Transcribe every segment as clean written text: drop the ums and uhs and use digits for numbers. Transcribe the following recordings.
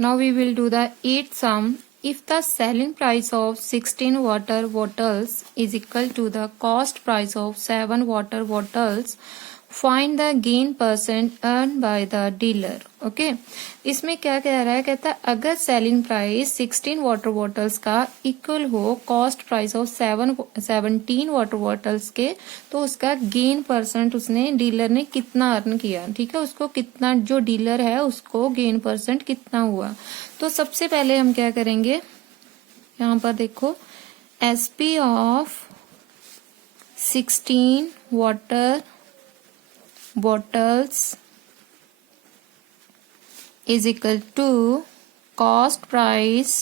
Now we will do the eighth sum. If the selling price of 16 water bottles is equal to the cost price of 7 water bottles, find the gain percent earned by the dealer. Okay इसमें क्या कह रहा है, कहता है अगर selling price 16 water bottles का equal हो cost price of 17 water bottles के, तो उसका गेन परसेंट उसने डीलर ने कितना अर्न किया. ठीक है, उसको कितना, जो डीलर है उसको गेन परसेंट कितना हुआ. तो सबसे पहले हम क्या करेंगे, यहाँ पर देखो SP of 16 water bottles is equal to cost price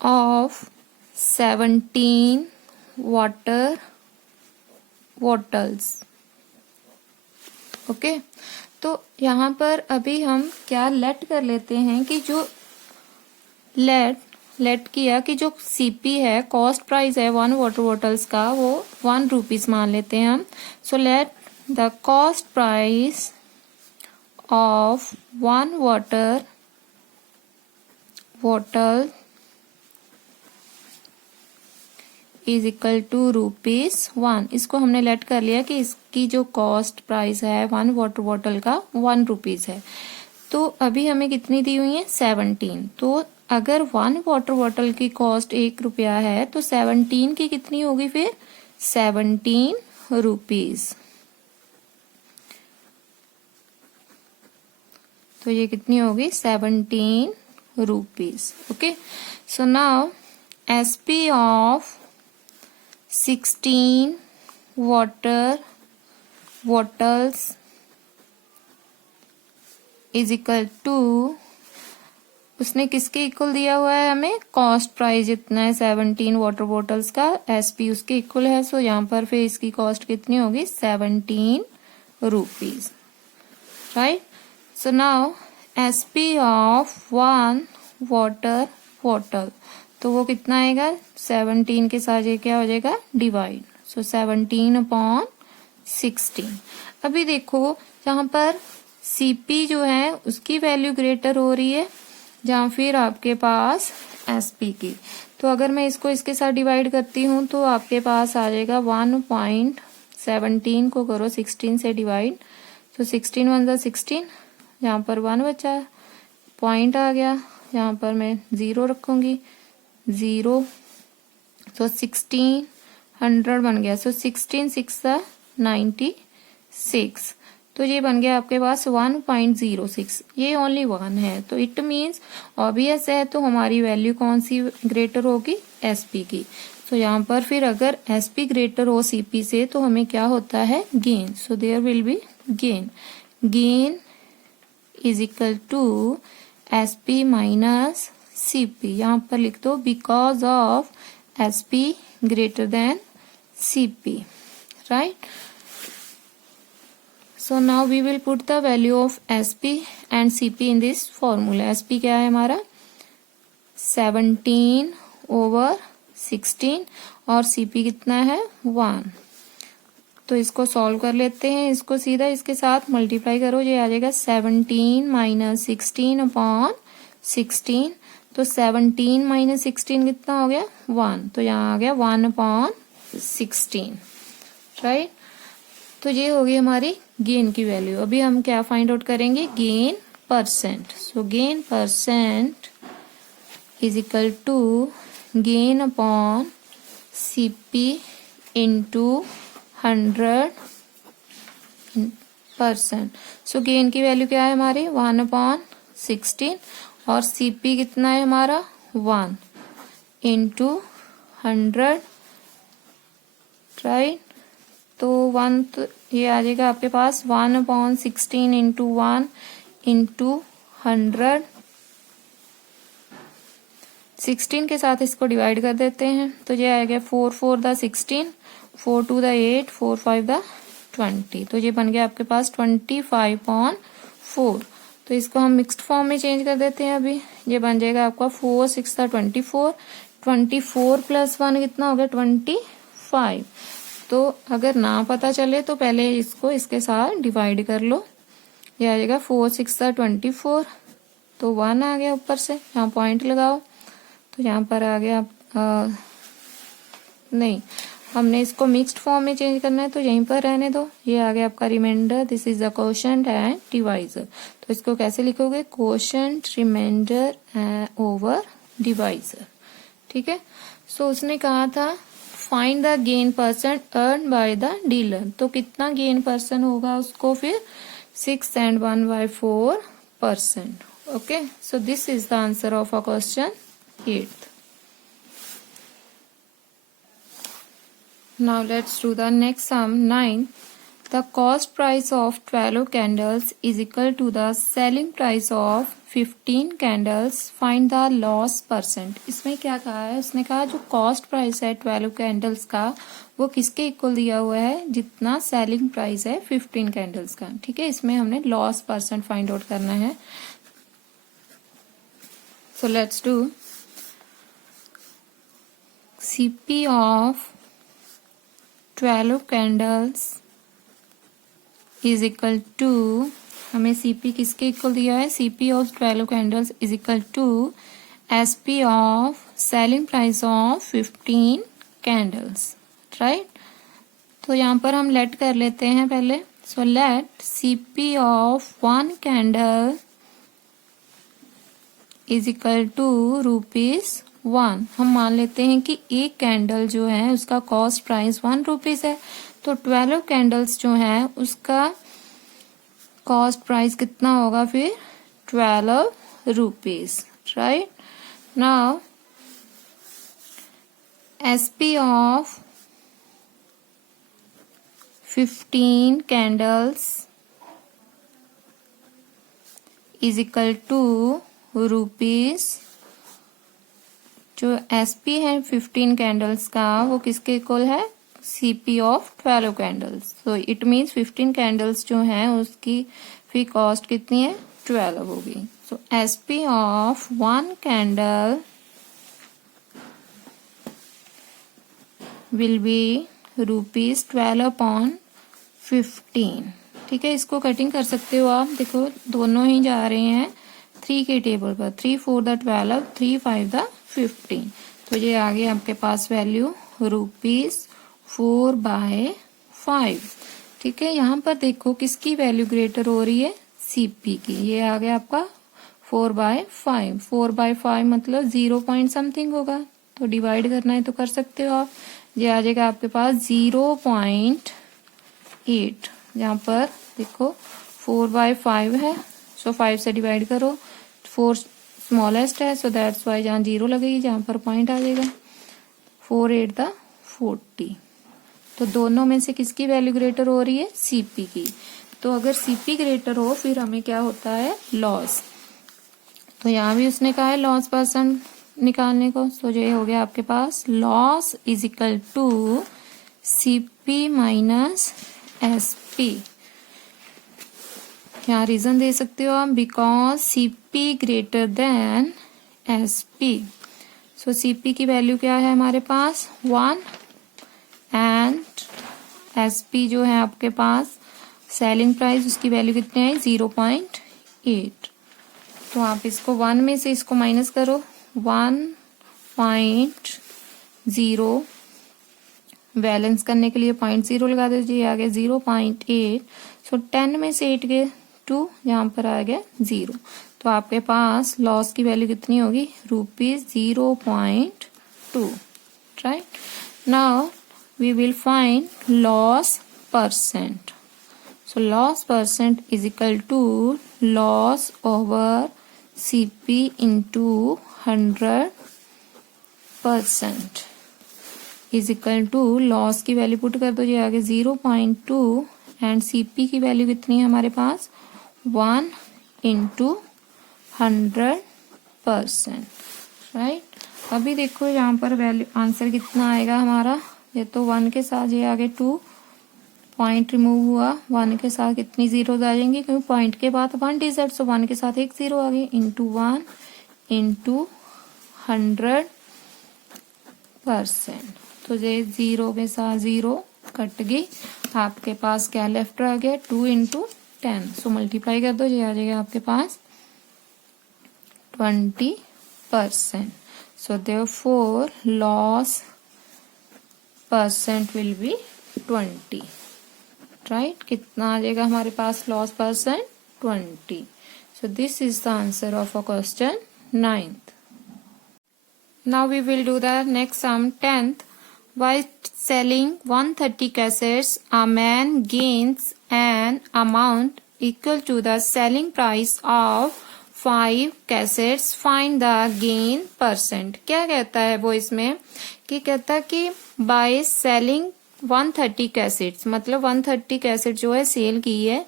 of 17 water bottles. Okay तो यहाँ पर अभी हम क्या लेट कर लेते हैं कि जो लेट किया कि जो सीपी है, कॉस्ट प्राइस है 1 वाटर बॉटल्स का, वो 1 रुपीज मान लेते हैं हम. So let the cost price of 1 water bottle is equal to ₹1. इसको हमने लेट कर लिया कि इसकी जो कॉस्ट प्राइस है 1 वाटर बॉटल का 1 रुपीज है. तो अभी हमें कितनी दी हुई है 17. तो अगर 1 वाटर बॉटल की कॉस्ट 1 रुपया है तो 17 की कितनी होगी, फिर 17 रुपीज. तो ये कितनी होगी 17 rupees. Okay so now SP of 16 water bottles is equal to, उसने किसके इक्वल दिया हुआ है हमें, कॉस्ट प्राइस जितना है 17 वाटर बॉटल्स का, एसपी उसके इक्वल है. सो यहाँ पर फिर इसकी कॉस्ट कितनी होगी 17 rupees. Right. So now SP of 1 water bottle, तो वो कितना आएगा 17 के साथ ये क्या हो जाएगा डिवाइड. सो 17/16. अभी देखो यहाँ पर सीपी जो है उसकी वैल्यू ग्रेटर हो रही है जहाँ फिर आपके पास एसपी की. तो अगर मैं इसको इसके साथ डिवाइड करती हूँ तो आपके पास आ जाएगा 1.17 को करो 16 से डिवाइड. तो 16 1 जा 16, यहाँ पर 1 बचा, पॉइंट आ गया, यहाँ पर मैं 0 रखूंगी 0. तो 1600 बन गया. सो 16 6 जा 96. तो ये बन गया आपके पास 1.06. ये ओनली 1 है तो इट मीन्स ऑब्वियस है, तो हमारी वैल्यू कौन सी ग्रेटर होगी, एसपी की. तो यहाँ पर फिर अगर एसपी ग्रेटर हो सीपी से तो हमें क्या होता है gain. So there will be gain. Gain is equal to SP minus CP. यहाँ पर लिख दो because of SP greater than CP. Right. So now we will put the value of SP and CP in this formula. SP क्या है हमारा 17/16 और CP कितना है 1. तो इसको सॉल्व कर लेते हैं, इसको सीधा इसके साथ मल्टीप्लाई करो, ये आ जाएगा 17 - 16/16. तो 17 - 16 कितना हो गया 1. तो यहाँ आ गया 1/16. राइट. तो ये होगी हमारी गेन की वैल्यू. अभी हम क्या फाइंड आउट करेंगे, gain percent. So gain percent is equal to gain upon CP into 100%. सो गेन की वैल्यू क्या है हमारी 1/16 और सीपी कितना है हमारा 1 इंटू 100. राइट. तो 1 तो ये आ जाएगा आपके पास 1/16 इंटू 1 इंटू 100. 16 के साथ इसको डिवाइड कर देते हैं तो ये आएगा 4 4 दा 16, 4 2 दा 8, 4 5 दा 20. तो ये बन गया आपके पास 25/4. तो इसको हम मिक्स्ड फॉर्म में चेंज कर देते हैं. अभी ये बन जाएगा आपका 4 6 दा 24, 24 + 1 कितना हो गया 25. तो अगर ना पता चले तो पहले इसको इसके साथ डिवाइड कर लो. ये आ जाएगा 4 6 24, तो 1 आ गया ऊपर से, यहाँ पॉइंट लगाओ तो यहाँ पर आ गया नहीं, हमने इसको मिक्स्ड फॉर्म में चेंज करना है तो यहीं पर रहने दो। ये आ गया आपका reminder, this is the quotient and divisor. तो इसको कैसे लिखोगे, क्वोशंट रिमाइंडर ओवर डिवाइजर। ठीक है। सो उसने कहा था find the gain percent earn by the dealer, तो कितना गेन परसेंट होगा उसको फिर 6 and 1/4%. Okay, so this is the answer of our question 8th. Now let's do the next sum 9. The cost price of 12 candles is equal to the selling price of 15 candles. Find the loss percent. इसमें क्या कहा है, उसने कहा जो cost price है 12 candles का वो किसके इक्वल दिया हुआ है, जितना सेलिंग प्राइस है 15 कैंडल्स का। ठीक है, इसमें हमने लॉस परसेंट फाइंड आउट करना है। So let's do CP of 12 candles is equal to, हमें सीपी किसके इक्वल दिया है, CP of 12 candles is equal to SP of selling price of 15 candles, right. तो यहाँ पर हम लेट कर लेते हैं पहले। So let CP of 1 candle is equal to ₹1। हम मान लेते हैं कि एक कैंडल जो है उसका कॉस्ट प्राइस 1 रुपीज है, तो 12 कैंडल्स जो है उसका कॉस्ट प्राइस कितना होगा फिर 12 rupees, right. Now SP of 15 candles is equal to rupees, जो एसपी है 15 कैंडल्स का वो किसके इक्वल है, सीपी ऑफ 12 कैंडल्स। तो इट मीन्स 15 कैंडल्स जो हैं उसकी फिर कॉस्ट कितनी है 12 होगी। So SP of 1 candle will be ₹12/15। ठीक है, इसको कटिंग कर सकते हो आप, देखो दोनों ही जा रहे हैं 3 के टेबल पर, 3 4 द 12, 3 5 द 15। तो ये आ गया आपके पास वैल्यू ₹4/5। ठीक है, यहाँ पर देखो किसकी वैल्यू ग्रेटर हो रही है, सीपी की। ये आ गया आपका 4/5। 4/5 मतलब 0 पॉइंट समथिंग होगा, तो डिवाइड करना है तो कर सकते हो आप। ये आ जाएगा आपके पास 0.8। यहाँ पर देखो 4/5 है, सो 5 से डिवाइड करो, 4 स्मॉलेस्ट है, सो दैट्स वाई जहाँ 0 लगेगी जहाँ पर पॉइंट आ जाएगा। 4 8 द 40। तो दोनों में से किसकी वैल्यू ग्रेटर हो रही है, सीपी की। तो अगर सीपी ग्रेटर हो फिर हमें क्या होता है, लॉस। तो यहाँ भी उसने कहा है लॉस परसेंट निकालने को। तो ये हो गया आपके पास loss is equal to CP minus SP. यहाँ रीजन दे सकते हो आप, because CP greater than SP. So CP की वैल्यू क्या है हमारे पास 1 एंड एसपी जो है आपके पास सेलिंग प्राइस उसकी वैल्यू कितनी है 0.8। तो आप इसको 1 में से इसको माइनस करो, 1.0 बैलेंस करने के लिए 0.0 लगा दीजिए, आ गया 0.8। सो 10 में से 8 गए 2, यहाँ पर आ गया 0। तो आपके पास लॉस की वैल्यू कितनी होगी, ₹0.2, right. Now we will find loss percent. So loss percent is equal to loss over CP into 100% is equal to loss की वैल्यू पुट कर दो, ये आगे 0.2 एंड सीपी की वैल्यू कितनी है हमारे पास 1 × 100%, राइट। अभी देखो यहाँ पर वैल्यू आंसर कितना आएगा हमारा, ये तो 1 के साथ ये आगे 2 पॉइंट रिमूव हुआ, 1 के साथ कितनी जीरोज आ जाएंगी, क्योंकि पॉइंट के बाद 1 डिजिट, सो 1 के साथ एक 0 आ गई, इंटू 1 इंटू 100%। तो ये 0 के साथ 0 कट गई, आपके पास क्या लेफ्ट रह गया 2 × 10, सो मल्टीप्लाई कर दो, ये आ जाएगा आपके पास 20%. So therefore loss percent will be 20. Right? कितना आ जाएगा हमारे पास loss percent? 20. So this is the answer of a question 9th. Now we will do the next sum 10th. While selling 130 cassettes, a man gains an amount equal to the selling price of 5 cassettes. Find the gain percent. क्या कहता है वो इसमें कि कहता है कि by selling 130 cassettes, मतलब 130 कैसेट जो है सेल की है,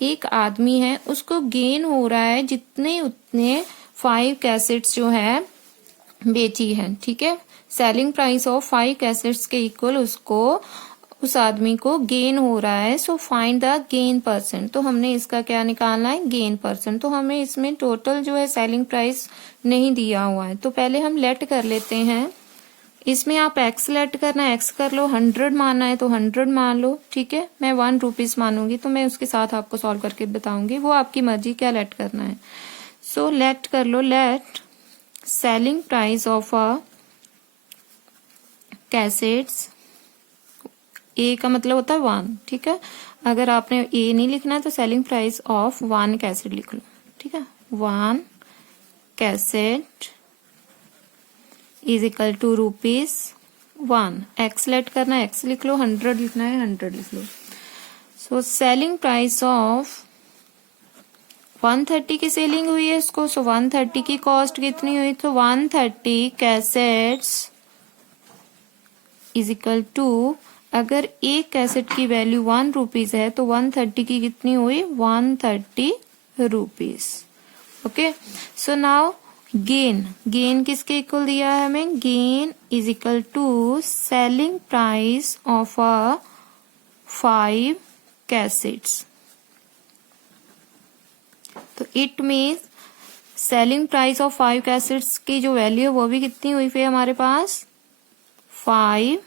एक आदमी है, उसको गेन हो रहा है जितने उतने 5 कैसेट्स जो है बेची है. ठीक है, सेलिंग प्राइस ऑफ 5 कैसेट्स के इक्वल उसको उस आदमी को गेन हो रहा है. So find the gain percent. तो हमने इसका क्या निकालना है? Gain percent. तो हमें इसमें टोटल जो है सेलिंग प्राइस नहीं दिया हुआ है, तो पहले हम लेट कर लेते हैं. इसमें आप एक्स लेट करना है, एक्स कर लो. 100 मानना है तो 100 मान लो. ठीक है, मैं 1 रुपीज मानूंगी तो मैं उसके साथ आपको सॉल्व करके बताऊंगी, वो आपकी मर्जी क्या लेट करना है. सो लेट कर लो. Let selling price of a cassettes, a का मतलब होता है 1. ठीक है, अगर आपने ए नहीं लिखना है तो सेलिंग प्राइस ऑफ 1 कैसेट लिख लो. ठीक है, 1 cassette is equal to ₹1. X let करना है, एक्स लिख लो. 100 लिखना है, 100 लिख लो. सो सेलिंग प्राइस ऑफ 130 की सेलिंग हुई है इसको. सो 130 की कॉस्ट कितनी हुई? तो 130 कैसेट्स इज इक्वल टू, अगर एक कैसेट की वैल्यू 1 रुपीज है तो 130 की कितनी हुई? 130 rupees. Okay, so now gain. Gain किसके इक्वल दिया है हमें? Gain is equal to selling price of a 5 cassettes. तो it means selling price of 5 cassettes की जो वैल्यू है वो भी कितनी हुई फिर हमारे पास? 5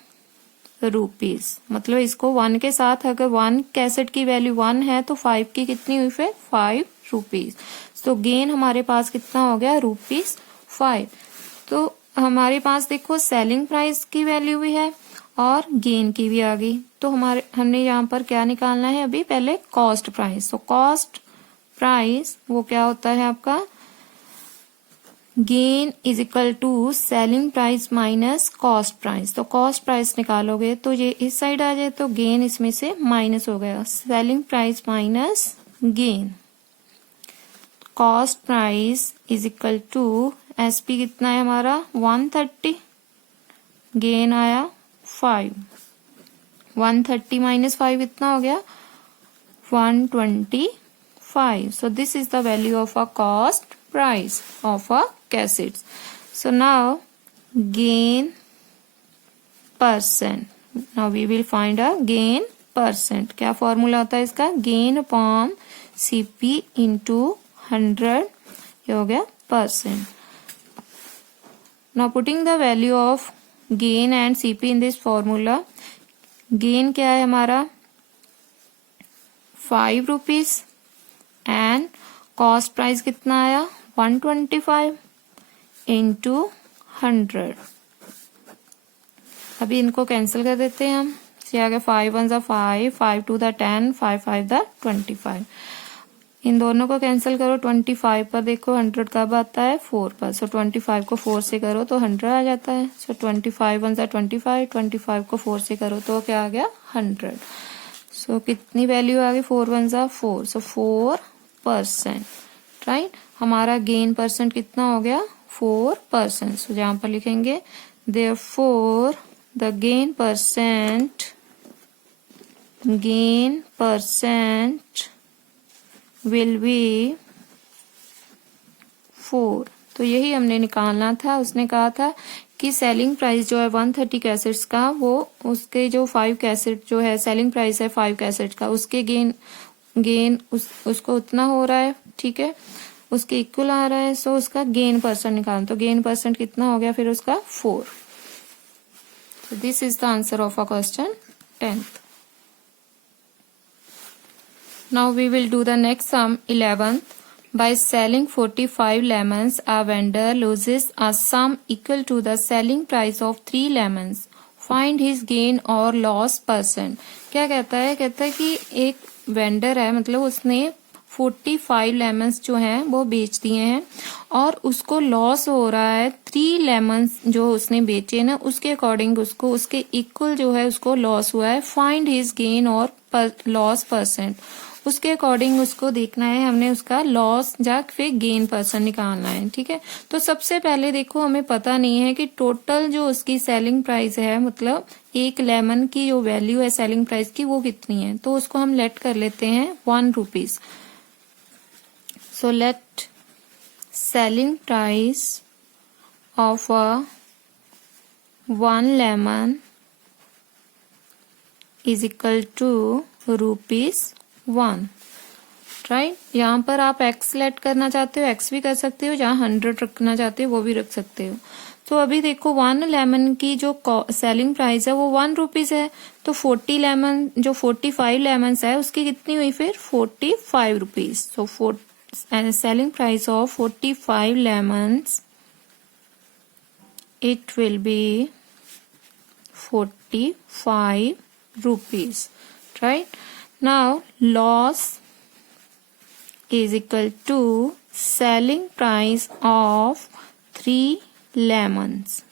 रुपीज. मतलब इसको 1 के साथ, अगर 1 कैसेट की वैल्यू 1 है तो 5 की कितनी हुई फिर? 5 रुपीज. तो गेन हमारे पास कितना हो गया? ₹5. तो हमारे पास देखो सेलिंग प्राइस की वैल्यू भी है और गेन की भी आ गई. तो हमने यहाँ पर क्या निकालना है अभी? पहले कॉस्ट प्राइस. तो कॉस्ट प्राइस वो क्या होता है आपका? Gain is equal to selling price minus cost price. तो कॉस्ट प्राइस निकालोगे तो ये इस साइड आ जाए तो गेन इसमें से माइनस हो गया. Selling price minus gain. Cost price is equal to SP कितना है हमारा? 130. गेन आया 5. 130 माइनस 5 कितना हो गया? 125. So this is the value of a cost price of a cassettes. So now gain percent. Now we will find a gain percent. क्या formula होता है इसका? Gain upon CP into 100. ये हो गया percent. Now putting the value of gain and CP in this formula. Gain क्या है हमारा? 5 रुपीज एंड कॉस्ट प्राइस कितना आया? 125 इंटू 100. अभी इनको कैंसिल कर देते हैं हम. ये आ गया 5 1 जा 5, 5 2 दा 10, 5 5 दा 25. इन दोनों को कैंसिल करो. 25 पर देखो 100 कब आता है? 4 पर. सो 25 को 4 से करो तो 100 आ जाता है. सो 25 1 जा 25, 25 को 4 से करो तो क्या आ गया? 100. सो कितनी वैल्यू आ गई? 4 1 जा 4. सो 4%. राइट, हमारा गेन परसेंट कितना हो गया? 4%. सो यहाँ पर लिखेंगे therefore the gain percent will be 4. तो यही हमने निकालना था. उसने कहा था कि सेलिंग प्राइस जो है 130 कैसेट्स का, वो उसके जो 5 कैसेट जो है सेलिंग प्राइस है 5 कैसेट का, उसके गेन उसको उतना हो रहा है. ठीक है, उसके इक्वल आ रहा है. सो उसका गेन परसेंट निकालना. तो गेन परसेंट कितना हो गया फिर उसका? 4. So this is the answer of our question 10th. Now we will do the next sum, 11th. By selling 45 lemons, a vendor loses a sum equal to the selling price of 3 lemons. Find his gain or loss %. क्या कहता है कि एक vendor है, मतलब उसने 45 lemons जो हैं वो बेच दिए हैं और उसको लॉस हो रहा है 3 लेमन्स जो उसने बेचे ना, उसके अकॉर्डिंग उसको उसके इक्वल जो है उसको लॉस हुआ है. फाइंड हिज गेन और लॉस %. उसके अकॉर्डिंग उसको देखना है, हमने उसका लॉस या फिर गेन % निकालना है. ठीक है, तो सबसे पहले देखो हमें पता नहीं है कि टोटल जो उसकी सेलिंग प्राइस है, मतलब एक लेमन की जो वैल्यू है सेलिंग प्राइस की वो कितनी है. तो उसको हम लेट कर लेते हैं 1 rupees. So let selling price of a 1 lemon is equal to ₹1. Right, यहाँ पर आप x लेट करना चाहते हो x भी कर सकते हो, जहाँ 100 रखना चाहते हो वो भी रख सकते हो. तो अभी देखो 1 लेमन की जो सेलिंग प्राइस है वो 1 रुपीज है. तो 45 लेमन है उसकी कितनी हुई फिर 45 rupees. So selling price of 45 lemons, it will be 45 rupees. Right, now loss is equal to selling price of 3 lemons.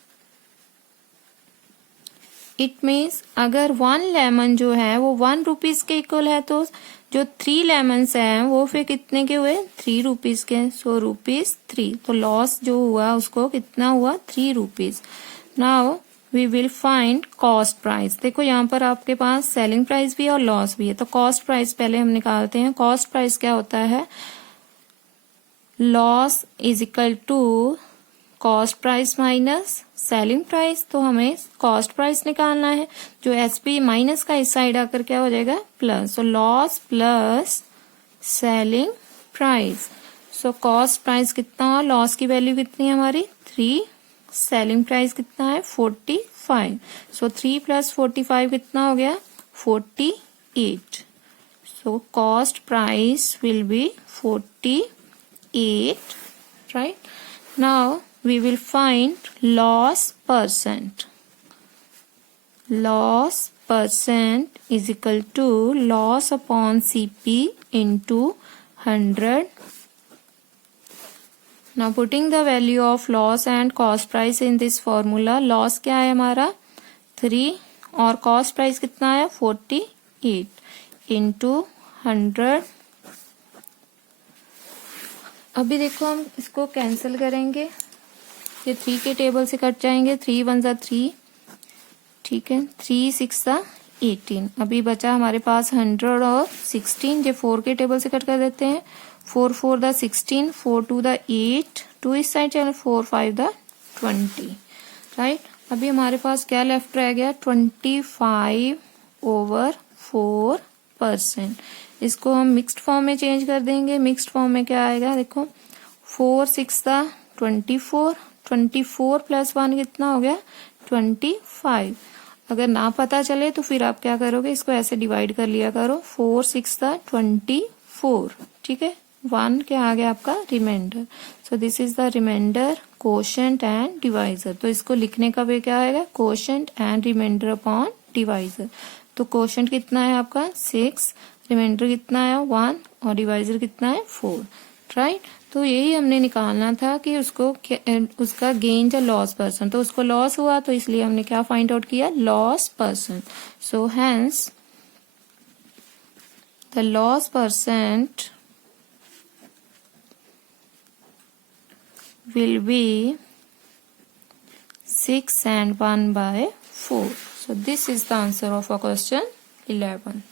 It means अगर 1 लेमन जो है वो 1 रुपीज के इक्वल है तो जो 3 लेमन्स हैं वो फिर कितने के हुए 3 रुपीज के. सो ₹3. तो लॉस जो हुआ उसको कितना हुआ 3 rupees. Now we will find cost price. देखो यहाँ पर आपके पास सेलिंग प्राइस भी है और लॉस भी है. तो कॉस्ट प्राइस पहले हम निकालते हैं. कॉस्ट प्राइस क्या होता है, loss is equal to cost price minus selling price. तो हमें कॉस्ट प्राइस निकालना है. जो एसपी माइनस का इस साइड आकर क्या हो जाएगा plus. So loss plus selling price. So cost price कितना हुआ, लॉस की वैल्यू कितनी है हमारी 3, सेलिंग प्राइस कितना है 45. सो 3 + 45 कितना हो गया 48. सो cost price will be 48. Right, now we will find loss %. Loss % is equal to loss upon CP into 100. Now putting the value of loss and cost price in this formula, loss क्या है हमारा 3 और cost price कितना है 48 into 100. अभी देखो हम इसको कैंसिल करेंगे, ये 3 के टेबल से कट जाएंगे. 3 × 1 = 3, ठीक है. 3 × 6 = 18. अभी बचा हमारे पास 100 और 16. जो 4 के टेबल से कट कर देते हैं. 4 × 4 = 16, 4 × 2 = 8, 2 इस साइड चलो 4 × 5 = 20. राइट, अभी हमारे पास क्या लेफ्ट रह गया 25/4%. इसको हम मिक्स्ड फॉर्म में चेंज कर देंगे. मिक्स्ड फॉर्म में क्या आएगा देखो 4 × 6 = 24, 24 + 1 कितना हो गया 25. अगर ना पता चले तो फिर आप क्या करोगे, इसको ऐसे डिवाइड कर लिया करो. 4 × 6 = 24, ठीक है. 1 क्या आ गया आपका reminder. So this is the reminder, quotient and divisor. तो इसको लिखने का वे क्या आएगा quotient and reminder upon divisor. तो कोशेंट कितना है आपका 6, रिमाइंडर कितना है 1 और डिवाइजर कितना है 4. राइट, तो यही हमने निकालना था कि उसको उसका गेन या लॉस %. तो उसको लॉस हुआ तो इसलिए हमने क्या फाइंड आउट किया loss %. So hence the loss % will be 6 and 1/4. So this is the answer of our question 11.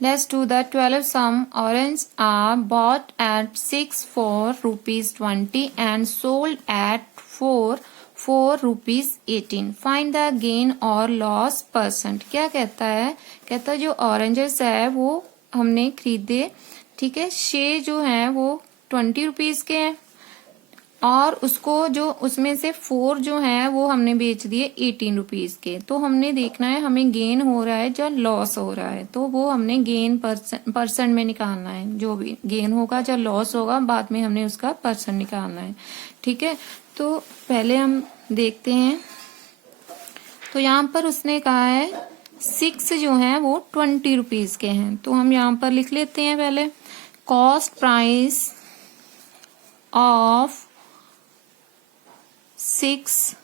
Let's do the 12th sum. Oranges are bought at 6 for ₹20 and sold at 4 for ₹18. Find the gain or loss %. क्या कहता है, कहता है जो oranges है वो हमने खरीदे, ठीक है. शे जो है वो 20 रुपीज के हैं और उसको जो उसमें से 4 जो है वो हमने बेच दिए 18 रुपीज के। तो हमने देखना है हमें गेन हो रहा है या लॉस हो रहा है, तो वो हमने गेन परसेंट में निकालना है। जो भी गेन होगा या लॉस होगा बाद में हमने उसका परसेंट निकालना है। ठीक है, तो पहले हम देखते हैं। तो यहाँ पर उसने कहा है 6 जो है वो 20 रुपीज के हैं। तो हम यहाँ पर लिख लेते हैं पहले cost price of 6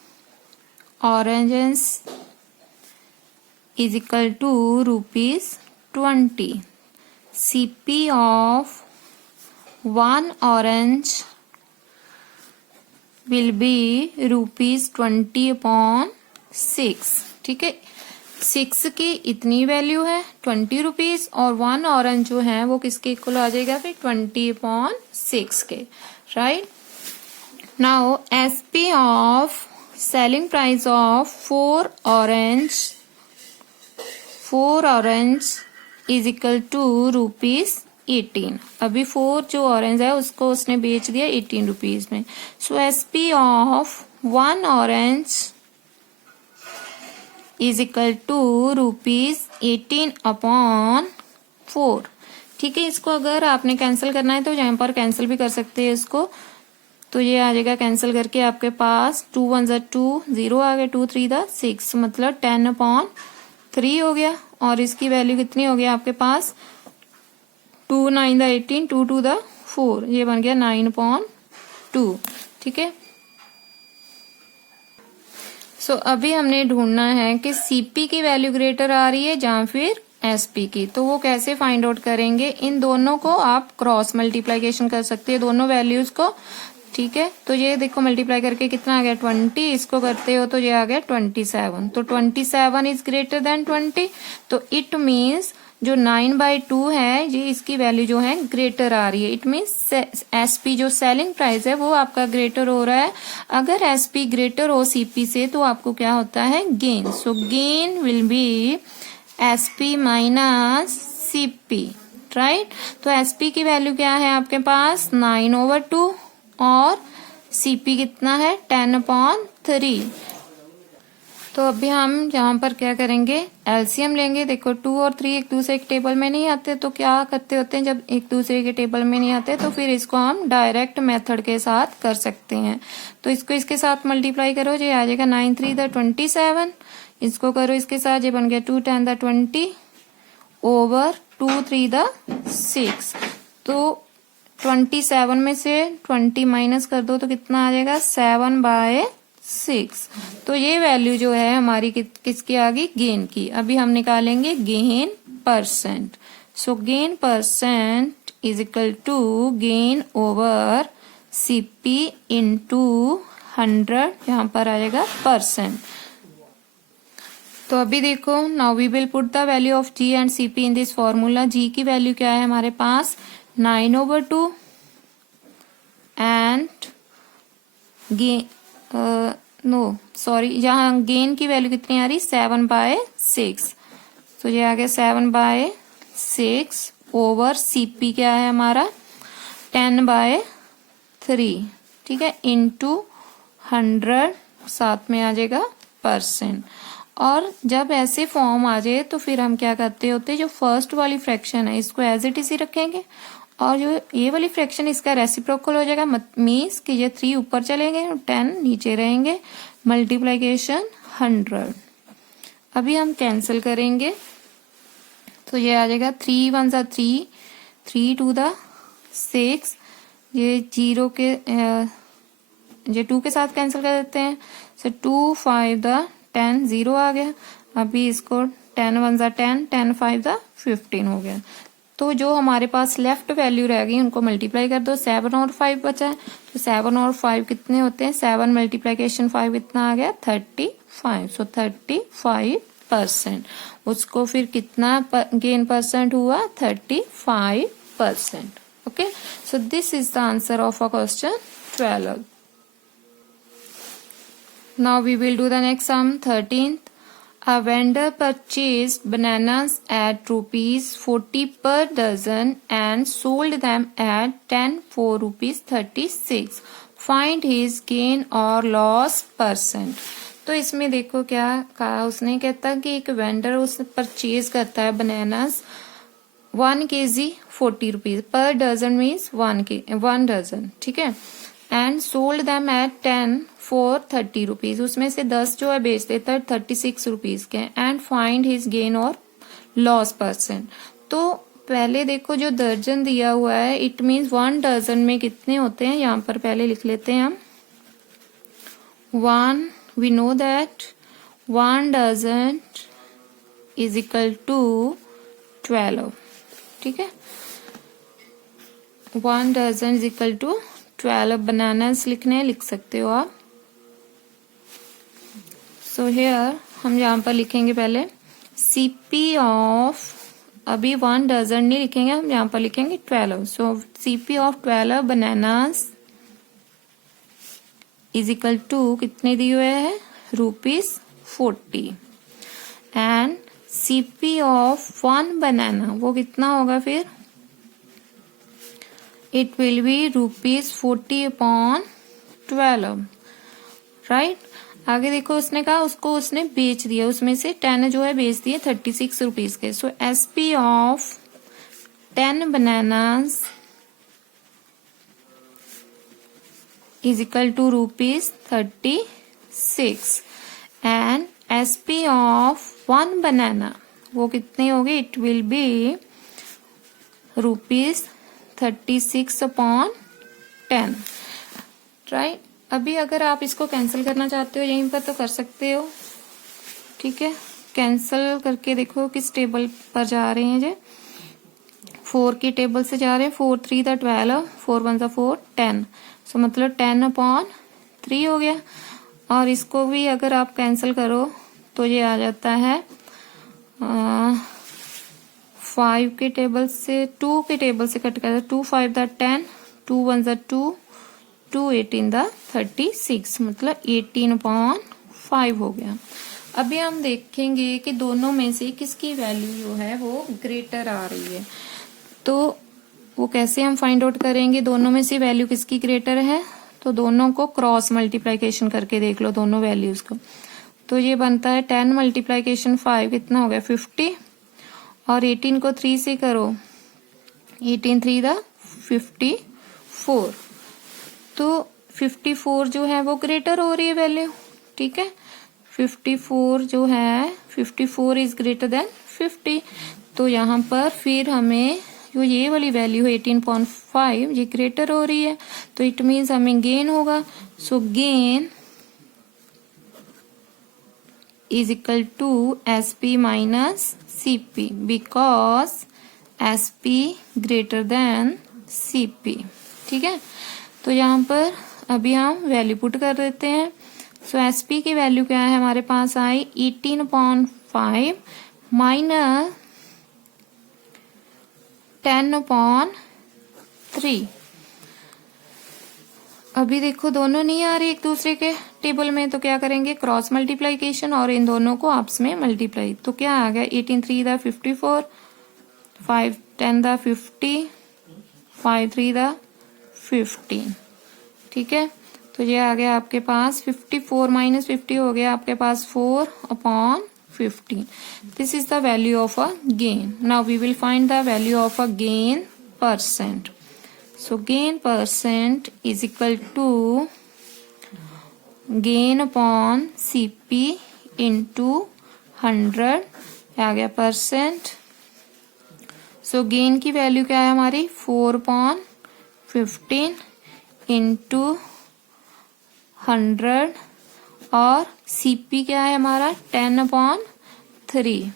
oranges is equal to ₹20. CP of 1 orange will be ₹20/6। ठीक है, 6 की इतनी वैल्यू है 20 रुपीज और 1 ऑरेंज जो है वो किसके इक्वल आ जाएगा फिर 20/6 के। Right, now SP of selling price of 4 orange is equal to ₹18। अभी 4 जो ऑरेंज है उसको उसने बेच दिया 18 रुपीज में। सो SP of 1 orange is equal to ₹18/4। ठीक है, इसको अगर आपने कैंसिल करना है तो यहाँ पर कैंसिल भी कर सकते हैं इसको। तो ये आ जाएगा कैंसिल करके आपके पास 2 1 2 0 आ गया, 2 3 6 मतलब 10/3 हो गया। और इसकी वैल्यू कितनी हो गया आपके पास 2 9 18 2 2 4, ये बन गया 9/2। ठीक है, सो अभी हमने ढूंढना है कि CP की वैल्यू ग्रेटर आ रही है या फिर SP की। तो वो कैसे फाइंड आउट करेंगे, इन दोनों को आप क्रॉस मल्टीप्लीकेशन कर सकते हैं दोनों वैल्यूज को। ठीक है, तो ये देखो मल्टीप्लाई करके कितना आ गया 20, इसको करते हो तो ये आ गया 27। तो 27 इज ग्रेटर देन 20, तो इट मीन्स जो 9/2 है ये इसकी वैल्यू जो है ग्रेटर आ रही है। इट मीन्स SP जो सेलिंग प्राइस है वो आपका ग्रेटर हो रहा है। अगर SP ग्रेटर हो CP से तो आपको क्या होता है gain. So gain will be SP minus CP। Right, तो SP की वैल्यू क्या है आपके पास 9/2 और CP कितना है 10/3। तो अभी हम यहाँ पर क्या करेंगे LCM लेंगे। देखो 2 और 3 एक दूसरे के टेबल में नहीं आते, तो क्या करते होते हैं जब एक दूसरे के टेबल में नहीं आते तो फिर इसको हम डायरेक्ट मेथड के साथ कर सकते हैं। तो इसको इसके साथ मल्टीप्लाई करो, ये आ जाएगा 9 3 27। इसको करो इसके साथ, ये बन गया 2 10 20 ओवर 2 3 6। तो 27 में से 20 माइनस कर दो तो कितना आ जाएगा 7/6। तो ये वैल्यू जो है हमारी किसकी आ गई गेन की। अभी हम निकालेंगे gain percent. So gain percent is equal to gain over CP into 100, यहाँ पर आ जाएगा परसेंट। तो अभी देखो now we will put the value of G and CP in this formula. G की वैल्यू क्या है हमारे पास 9/2 एंड यहाँ गेन की वैल्यू कितनी आ रही 7/6। तो ये आ गया 7/6 ओवर CP क्या है हमारा 10/3। ठीक है, इंटू 100 साथ में आ जाएगा परसेंट। और जब ऐसे फॉर्म आ जाए तो फिर हम क्या करते होते हैं, जो फर्स्ट वाली फ्रैक्शन है इसको एज इट इज ही रखेंगे और जो ये वाली फ्रैक्शन इसका रेसिप्रोकल हो जाएगा। मीन्स कि ये 3 ऊपर चलेंगे और 10 नीचे रहेंगे। मल्टीप्लीकेशन 100। अभी हम कैंसिल करेंगे तो ये आ जाएगा 3 1 3 3 2 6। ये 0 के ये 2 के साथ कैंसिल कर देते हैं। सो 2 5 10 0 आ गया। अभी इसको 10 1 10 10 5 15 हो गया। तो जो हमारे पास लेफ्ट वैल्यू रह गई उनको मल्टीप्लाई कर दो। 7 और 5 बचा है, तो 7 और 5 कितने होते हैं 7 मल्टीप्लीकेशन 5 इतना आ गया 35। सो 35%। उसको फिर कितना गेन परसेंट हुआ 35%। Okay, so this is the answer of a question 12. Now we will do the next sum 13th. A vendor purchased bananas at ₹40 per dozen and sold them at 10 for ₹36 find his gain और loss percent. तो इसमें देखो क्या कहा उसने, कहता कि एक वेंडर उसने परचेज करता है bananas 1 kg 40 rupees, per dozen means 1 dozen, ठीक है, and sold them at 10 for 30 rupees, उसमें से 10 जो है बेच देता है 36 रुपीज के, एंड फाइंड हिज गेन और लॉस परसेंट। तो पहले देखो जो दर्जन दिया हुआ है, इट मीन्स 1 डजन में कितने होते हैं, यहाँ पर पहले लिख लेते हैं हम 1, we know that 1 dozen is equal to 12, ठीक है, 1 dozen is equal to 12 bananas लिखने हैं, लिख सकते हो आप। सो हेयर हम यहाँ पर लिखेंगे पहले सीपी ऑफ, अभी 1 डजन नहीं लिखेंगे हम, यहाँ पर लिखेंगे 12। So CP of 12 bananas is equal to कितने दिए हुए हैं, ₹40, एंड सीपी ऑफ 1 बनाना वो कितना होगा फिर, it will B ₹40 upon 12, right. आगे देखो उसने कहा उसको उसने बेच दिया, उसमें से 10 जो है बेच दिए 36 रुपीज के। So SP of 10 bananas is equal to ₹36, and SP of 1 banana वो कितने हो गए, it will be ₹36 upon 10, right. अभी अगर आप इसको कैंसिल करना चाहते हो यहीं पर तो कर सकते हो, ठीक है। कैंसिल करके देखो किस टेबल पर जा रहे हैं, जे 4 की टेबल से जा रहे हैं, 4 3 दा 12, 4 1 दा 4 10, सो मतलब 10 अपॉन 3 हो गया। और इसको भी अगर आप कैंसिल करो तो ये आ जाता है 5 के टेबल से, 2 के टेबल से कट कर 2 5 दा 10, 2 1 दा 2, 2 18 दा 36, मतलब 18/5 हो गया। अभी हम देखेंगे कि दोनों में से किसकी वैल्यू जो है वो ग्रेटर आ रही है, तो वो कैसे हम फाइंड आउट करेंगे दोनों में से वैल्यू किसकी ग्रेटर है। तो दोनों को क्रॉस मल्टीप्लीकेशन करके देख लो दोनों वैल्यूज को। तो ये बनता है 10 मल्टीप्लीकेशन 5 कितना हो गया 50, और 18 को 3 से करो 18 3 दा 54, तो 54 जो है वो ग्रेटर हो रही है वैल्यू, ठीक है। 54 जो है 54 इज ग्रेटर देन 50, तो यहाँ पर फिर हमें जो ये वाली वैल्यू है 18.5 ये ग्रेटर हो रही है, तो इट मीन्स हमें गेन होगा। So gain is equal to SP minus CP, because SP greater than CP, ठीक है। तो यहाँ पर अभी हम वैल्यू पुट कर देते हैं। सो एसपी की वैल्यू क्या है हमारे पास आई 18/5 माइनस 10/3। अभी देखो दोनों नहीं आ रही एक दूसरे के टेबल में, तो क्या करेंगे क्रॉस मल्टीप्लीकेशन और इन दोनों को आपस में मल्टीप्लाई। तो क्या आ गया 18 3 दा 54, 5 10 दा 50, 5 3 दा 15, ठीक है। तो ये आ गया आपके पास 54 माइनस 50 हो गया आपके पास 4/15। This is the value of a gain. Now we will find the value of a gain percent. So gain percent is equal to gain upon CP into 100, आ गया परसेंट। सो गेन की value क्या है हमारी 4/15 into 100, और CP क्या है हमारा 10/3,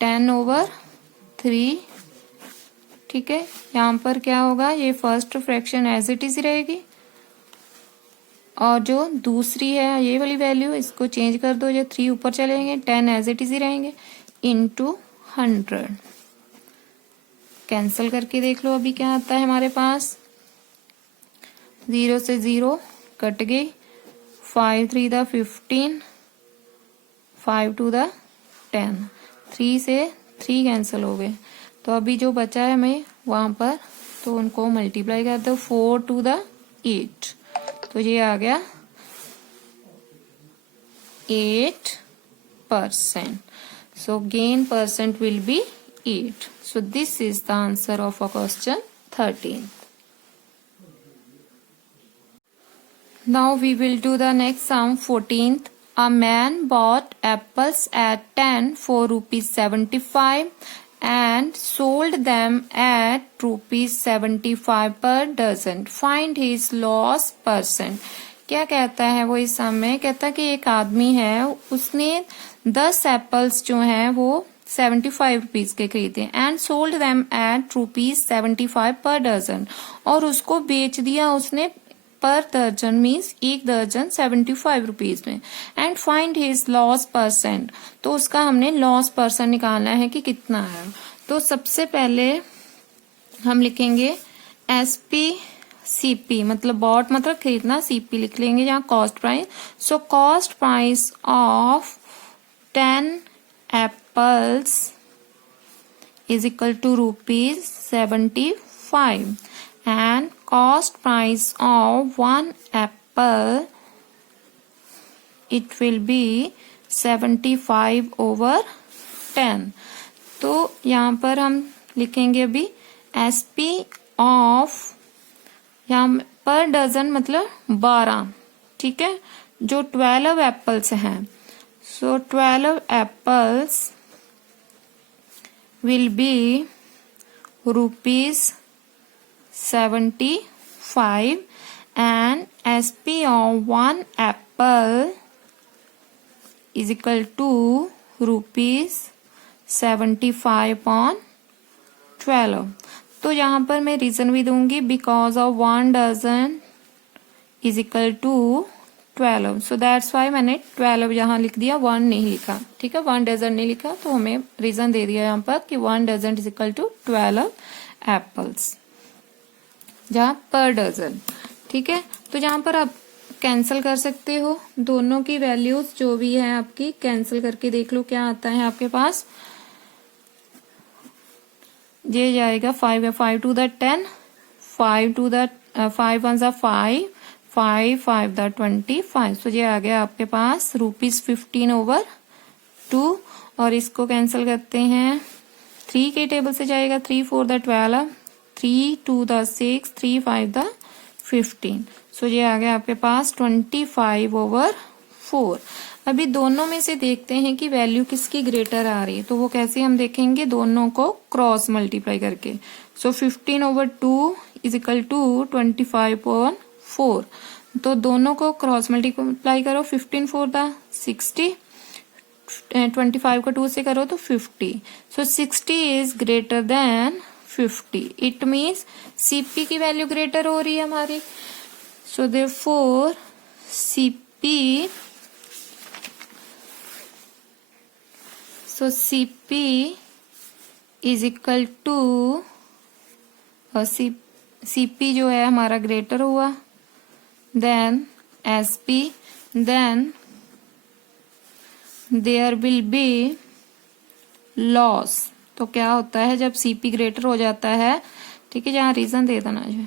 10/3, ठीक है। यहाँ पर क्या होगा ये first fraction as it is रहेगी, और जो दूसरी है ये वाली वैल्यू इसको चेंज कर दो, ये 3 ऊपर चलेंगे 10 एज इट इज ही रहेंगे इंटू 100। कैंसिल करके देख लो अभी क्या आता है हमारे पास, 0 से 0 कट गई, 5 3 दा 15, 5 2 दा 10, 3 से 3 कैंसिल हो गए। तो अभी जो बचा है हमें वहां पर, तो उनको मल्टीप्लाई कर दो 4 2 दा 8, तो ये आ गया 8%. So gain percent will be 8. So this is the answer of a question 13. Now we will do the next sum 14th. A man bought apples at 10 for rupees 75 and sold them at rupees 75 per dozen. Find his loss percent. क्या कहता है वो इस सम में? कहता है कि एक आदमी है, उसने 10 एप्पल्स जो हैं वो 75 रुपीज के खरीदे and sold them at rupees 75 per dozen, और उसको बेच दिया उसने पर दर्जन मीन्स एक दर्जन 75 रुपीज में. And find his loss percent. तो उसका हमने लॉस परसेंट निकालना है कि कितना है. तो सबसे पहले हम लिखेंगे एसपी सीपी, मतलब बॉट मतलब खरीदना, सीपी लिख लेंगे यहाँ cost price. So cost price of 10 apples is equal to rupees 75 and cost price of 1 apple it will be 75 over 10. तो यहाँ पर हम लिखेंगे अभी एसपी ऑफ, यहाँ पर डजन मतलब 12, ठीक है, जो 12 एप्पल्स हैं. सो 12 apples will be rupees 75 and SP of 1 apple is equal to rupees 75 on 12. तो यहाँ पर मैं रीजन भी दूंगी, because of 1 dozen is equal to 12. So that's why मैंने 12 यहाँ लिख दिया, 1 नहीं लिखा, ठीक है, 1 डजन नहीं लिखा, तो हमें रीजन दे दिया यहाँ पर कि 1 dozen is equal to 12 apples, जहाँ पर डजन, ठीक है. तो जहाँ पर आप कैंसिल कर सकते हो दोनों की वैल्यूज जो भी है आपकी, कैंसिल करके देख लो क्या आता है आपके पास. ये जाएगा 5 two the 10, 5 two the 5 1 5, 5 5 the 25. सो ये आ गया आपके पास रुपीज 15 ओवर 2, और इसको कैंसिल करते हैं 3 के टेबल से जाएगा, 3 4 द 12, 3 2 द 6, 3 5 द 15. सो ये आ गया आपके पास 25 ओवर 4. अभी दोनों में से देखते हैं कि वैल्यू किसकी ग्रेटर आ रही है. तो वो कैसे हम देखेंगे, दोनों को क्रॉस मल्टीप्लाई करके. So 15 over 2 is equal to 25 over 4. तो दोनों को क्रॉस मल्टीप्लाई करो, 15 4 द 60, 25 को 2 से करो तो 50. सो 60 इज greater than 50. It means CP की वैल्यू ग्रेटर हो रही है हमारी. So therefore CP, so CP is equal to, CP जो है हमारा ग्रेटर हुआ than SP, then there will be loss. तो क्या होता है जब सीपी ग्रेटर हो जाता है, ठीक है, जहां रीजन दे देना जो.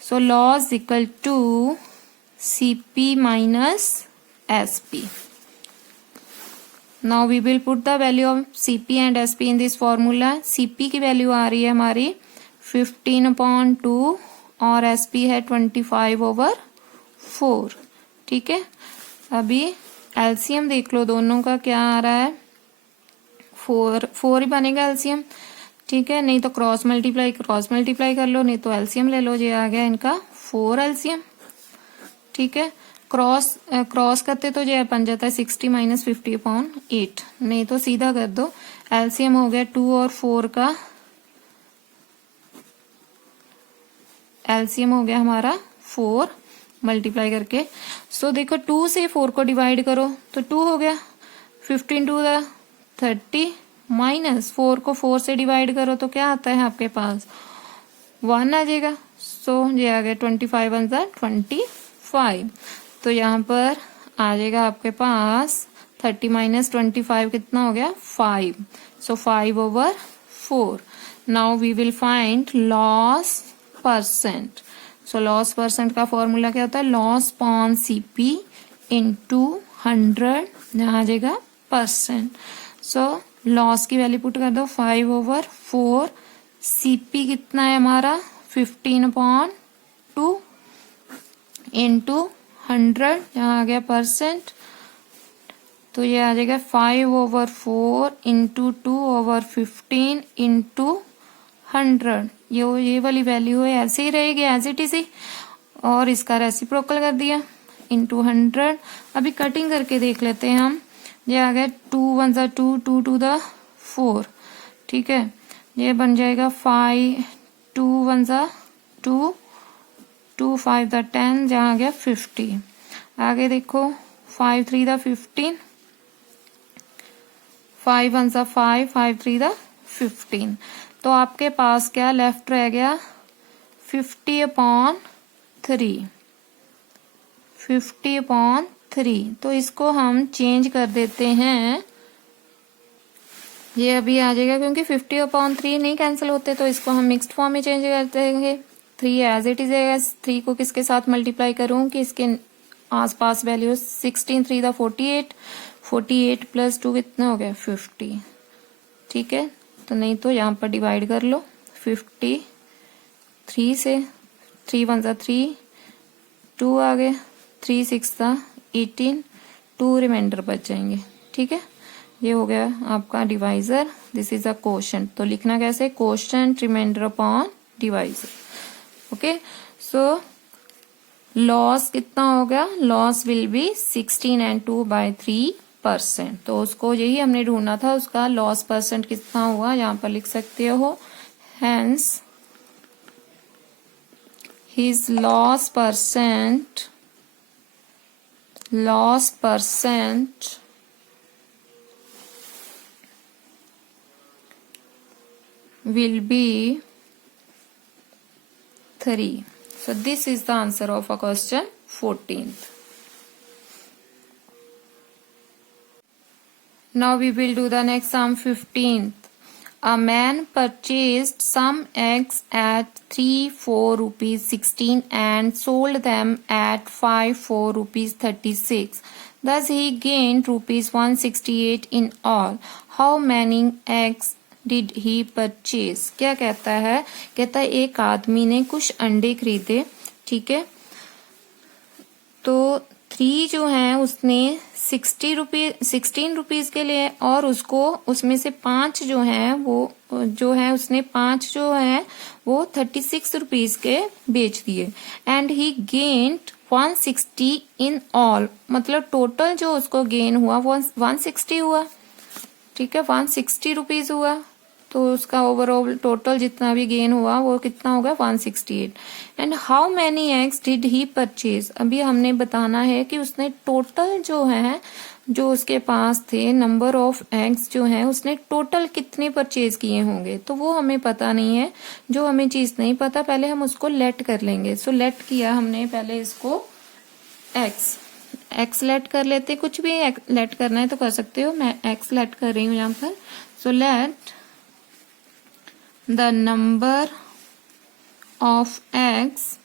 So loss equal to CP minus SP. Now we will put the value of CP and SP in this formula. CP की वैल्यू आ रही है हमारी 15/2 और एसपी है 25 ओवर 4, ठीक है. अभी एलसीएम देख लो दोनों का क्या आ रहा है, 4 ही बनेगा एलसीएम, ठीक है. नहीं तो क्रॉस मल्टीप्लाई कर लो, नहीं तो एलसीएम ले लो. ये आ गया इनका 4 एलसीएम, ठीक है. क्रॉस करते तो ये बन जाता है 60 माइनस 50/8, नहीं तो सीधा कर दो. एलसीएम हो गया 2 और 4 का, एलसीएम हो गया हमारा 4 मल्टीप्लाई करके. सो देखो 2 से 4 को डिवाइड करो तो 2 हो गया, 15 टू द 30 माइनस 4 को 4 से डिवाइड करो तो क्या आता है आपके पास, 1 आ जाएगा. सो ये आ गया 25 1 25. तो यहाँ पर आ जाएगा आपके पास 30 माइनस 25 कितना हो गया, 5. So 5 over 4. Now we will find loss percent. So loss percent का फॉर्मूला क्या होता है, लॉस अपॉन सीपी इंटू 100, यहाँ आ जाएगा परसेंट। सो लॉस की वैल्यू पुट कर दो 5/4, सीपी कितना है हमारा 15/2 इंटू 100, यहाँ आ गया परसेंट, तो ये आ जाएगा 5/4 इंटू 2/15 इंटू 100। ये वाली वैल्यू है ऐसे ही रहेगी एज इट इज ही, और इसका रेसिप्रोकल कर दिया इंटू 100। अभी कटिंग करके देख लेते हैं हम। ये आ गया 2 1 ज़ा 2, 2 2 ज़ा 4, ठीक है। ये बन जाएगा 5, 2 1 ज़ा 2, 2 5 ज़ा 10, जहाँ आ गया 50। आगे देखो 5 3 ज़ा 15, 5 1 ज़ा 5, 5 3 ज़ा 15। तो आपके पास क्या लेफ्ट रह गया 50/3, 50/3। तो इसको हम चेंज कर देते हैं, ये अभी आ जाएगा क्योंकि 50/3 नहीं कैंसिल होते, तो इसको हम मिक्स्ड फॉर्म में चेंज कर देंगे। 3 एज इट इज है, 3 को किसके साथ मल्टीप्लाई करूं कि इसके आसपास वैल्यू 16 3 दा 48, 48 प्लस 2 कितना हो गया 50, ठीक है। तो नहीं तो यहाँ पर डिवाइड कर लो 53 से, 3 1 ज़ा 3, 2 आ गए, 3 6 ज़ा 18, 2 रिमाइंडर बच जाएंगे, ठीक है। ये हो गया आपका divisor, this is a quotient. तो लिखना कैसे, quotient remainder upon divisor, okay. So loss कितना हो गया, लॉस विल बी 16 and 2/3%। तो उसको यही हमने ढूंढना था, उसका लॉस परसेंट कितना हुआ, यहाँ पर लिख सकते हो hence his loss percent will be 3. So this is the answer of a question 14th. Now we will do the next sum 15th. A man purchased some eggs at 3 4 rupees 16 and sold them at 5 4 rupees 36. Thus he gained rupees 168 in all. How many eggs did he purchase? क्या कहता है, कहता है एक आदमी ने कुछ अंडे खरीदे, ठीक है। तो 3 जो है उसने 16 रुपीज के लिए, और उसको उसमें से 5 जो है वो जो है उसने 5 जो है वो 36 रुपीज के बेच दिए। And he gained 160 in all, मतलब टोटल जो उसको गेन हुआ वो 160 हुआ, ठीक है, 160 रुपीज हुआ। तो उसका ओवरऑल टोटल जितना भी गेन हुआ वो कितना होगा 168। And how many eggs did he purchase, अभी हमने बताना है कि उसने टोटल जो है, जो उसके पास थे नंबर ऑफ एग्स जो है उसने टोटल कितने परचेज किए होंगे, तो वो हमें पता नहीं है। जो हमें चीज नहीं पता पहले हम उसको लेट कर लेंगे। सो लेट किया हमने, पहले इसको एक्स लेट कर लेते, कुछ भी लेट करना है तो कर सकते हो, मैं एक्स लेट कर रही हूँ यहाँ पर। So let the number of eggs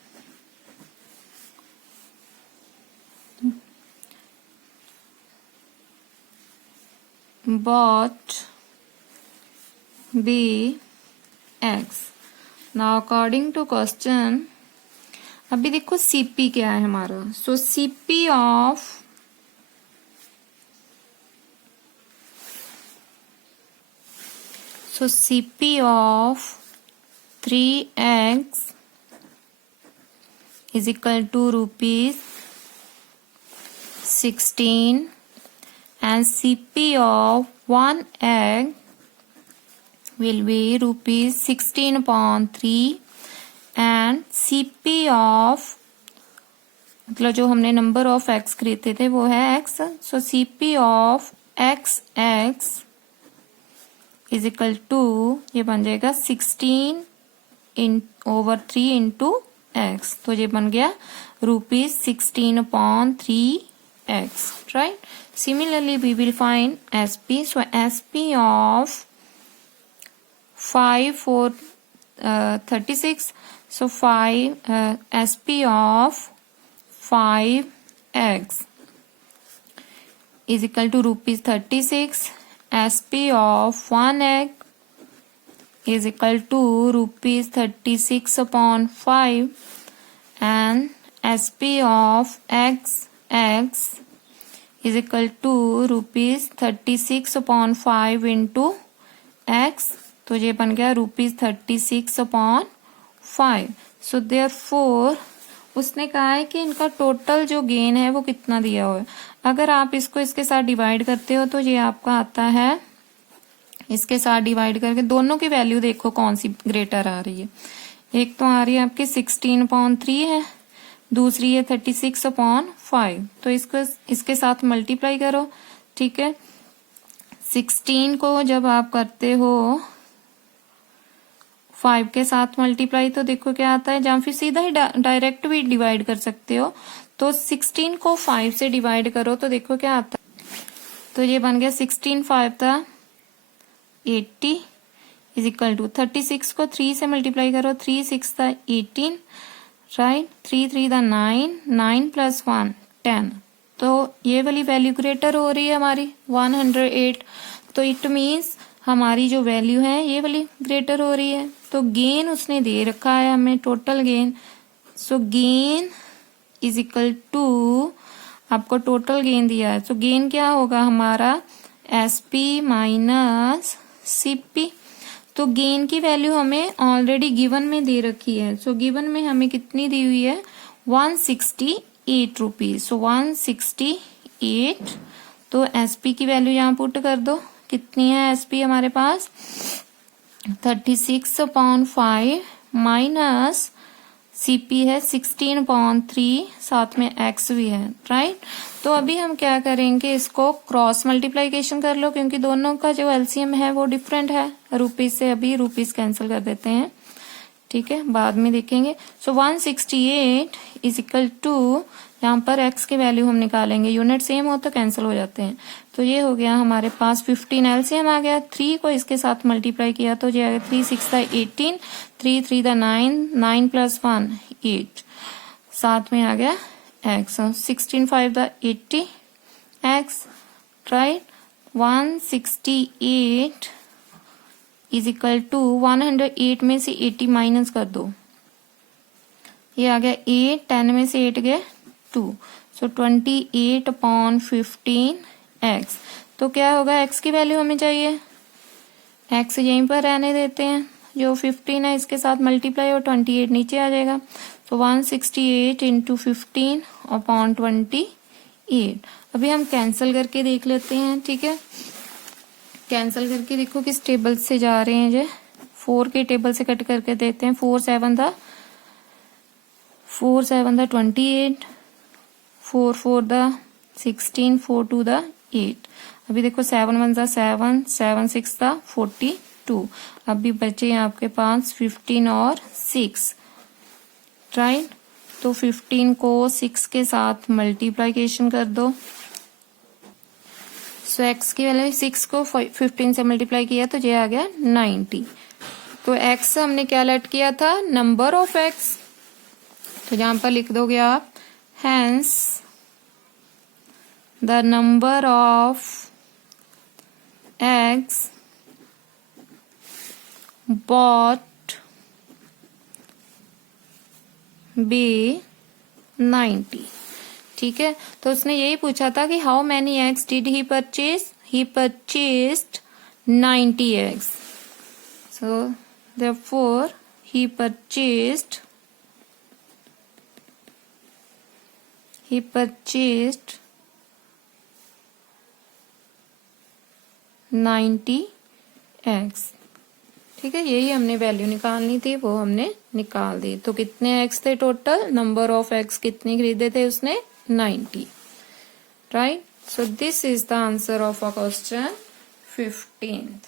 bought be x. Now according to question, अभी देखो सीपी क्या है हमारा। So CP of So CP of 3 eggs is equal to rupees 16 and CP of 1 egg will be rupees 16/3 and CP of मतलब जो हमने number of x खरीदते थे वो है x. So CP of x is equal to, ये बन जाएगा 16/3 इंटू एक्स, तो ये बन गया rupees 16/3x, right. Similarly we will find SP. So SP of 5 4 36. So 5 SP of 5 eggs is equal to rupees 36. SP of 1 egg is equal to rupees 36 upon 5, and SP of x is equal to rupees 36 upon 5 into x. तो ये बन गया rupees 36 upon 5. So therefore उसने कहा है कि इनका total जो गेन है वो कितना दिया हुआ है. अगर आप इसको इसके साथ डिवाइड करते हो तो ये आपका आता है, इसके साथ डिवाइड करके दोनों की वैल्यू देखो कौन सी ग्रेटर आ रही है. एक तो आ रही है आपकी 16/3 है, दूसरी है 36/5. तो इसको इसके साथ मल्टीप्लाई करो. ठीक है, 16 को जब आप करते हो 5 के साथ मल्टीप्लाई तो देखो क्या आता है, जहाँ फिर सीधा ही डायरेक्ट भी डिवाइड कर सकते हो. तो 16 को 5 से डिवाइड करो तो देखो क्या आता है. तो ये बन गया 16 5 था 80 इज इक्वल टू 36 को 3 से मल्टीप्लाई करो, 3 6 था 18, राइट. 3 3 था 9, 9 प्लस 1 10. तो ये वाली वैल्यू ग्रेटर हो रही है हमारी 108. तो इट मीन्स हमारी जो वैल्यू है ये वाली ग्रेटर हो रही है. तो गेन उसने दे रखा है हमें, total gain. So gain is equal to, आपको टोटल गेन दिया है. सो गेन क्या होगा हमारा, SP माइनस CP. तो गेन की वैल्यू हमें ऑलरेडी गिवन में दे रखी है. सो गिवन में हमें कितनी दी हुई है, 168 रुपीज. सो 168. तो SP की वैल्यू यहाँ पुट कर दो. कितनी है SP हमारे पास, 36/5 माइनस CP है 16/3, साथ में x भी है, राइट. तो अभी हम क्या करेंगे, इसको क्रॉस मल्टीप्लीकेशन कर लो क्योंकि दोनों का जो एलसीएम है वो डिफरेंट है. रुपीज से अभी रुपीज कैंसिल कर देते हैं, ठीक है, बाद में देखेंगे. सो 168 इज इक्वल टू, यहाँ पर x की वैल्यू हम निकालेंगे, यूनिट सेम हो तो कैंसिल हो जाते हैं. तो ये हो गया हमारे पास 15 एलसीएम आ गया. 3 को इसके साथ मल्टीप्लाई किया तो ये आ गया 3 6 था 18, 3 3 था 9, 9 प्लस 1 8, साथ में आ गया x. 16 5 था 80 x, right. 168 is equal to 108 में से 80 माइनस कर दो, ये आ गया 8, 10 में से 8 गए 2. सो 28/15 x. तो क्या होगा, x की वैल्यू हमें चाहिए, x यहीं पर रहने देते हैं, जो 15 है इसके साथ मल्टीप्लाई और 28 नीचे आ जाएगा. तो 168 इंटू 15/28. अभी हम कैंसिल करके देख लेते हैं, ठीक है. कैंसिल करके देखो किस टेबल से जा रहे हैं. जो 4 के टेबल से कट करके देते हैं. 4 7 था 28, 4 4 था 16, 4 2 था 8. अभी देखो 7 1 था 7, 7 6 था 42. अभी बचे आपके पास 15 और 6, राइट. तो 15 को 6 के साथ मल्टीप्लीकेशन कर दो. सो x की वैल्यू 6 को 15 से मल्टीप्लाई किया तो ये आ गया 90. तो x हमने क्या लेट किया था, नंबर ऑफ x. तो यहां पर लिख दोगे आप, hence the number of eggs bought be 90. ठीक है. तो उसने यही पूछा था कि how many eggs did he purchased 90 eggs. So therefore he purchased 90 eggs. ठीक है, यही हमने वैल्यू निकालनी थी, वो हमने निकाल दी. तो कितने एग्स थे टोटल, नंबर ऑफ एग्स कितने खरीदे थे उसने, 90, right. So this is the answer of a question 15th.